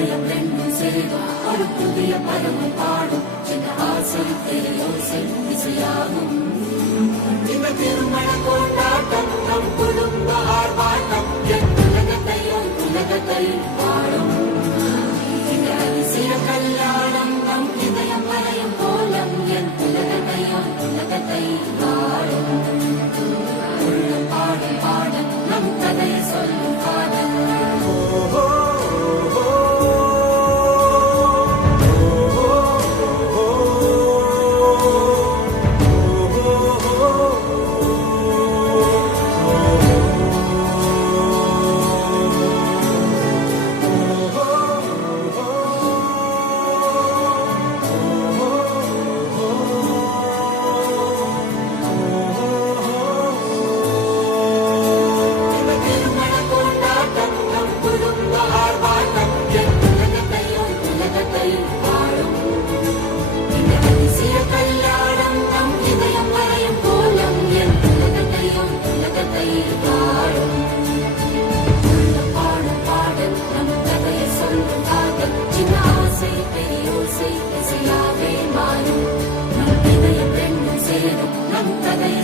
இதயம் ரெண்டும் சேரும் ஒரு புதிய பருவம் பாடும் சின்ன ஆசை பெரியோசை இசையாகும் இந்த திருமண கொண்டாட்டம் நம் குடும்ப ஆர்ப்பாட்டம் என் உலகத்தை வாழும் இந்த அதிசய கல்யாணம் நம் இதயம் வரையும் கோலம் என் உலகத்தை வாழும் உள்ள பாடும் பாடல் நம் கதையை சொல்லும் காதல் நம் இதயம் ரெண்டும் சேரும் நம் கதையை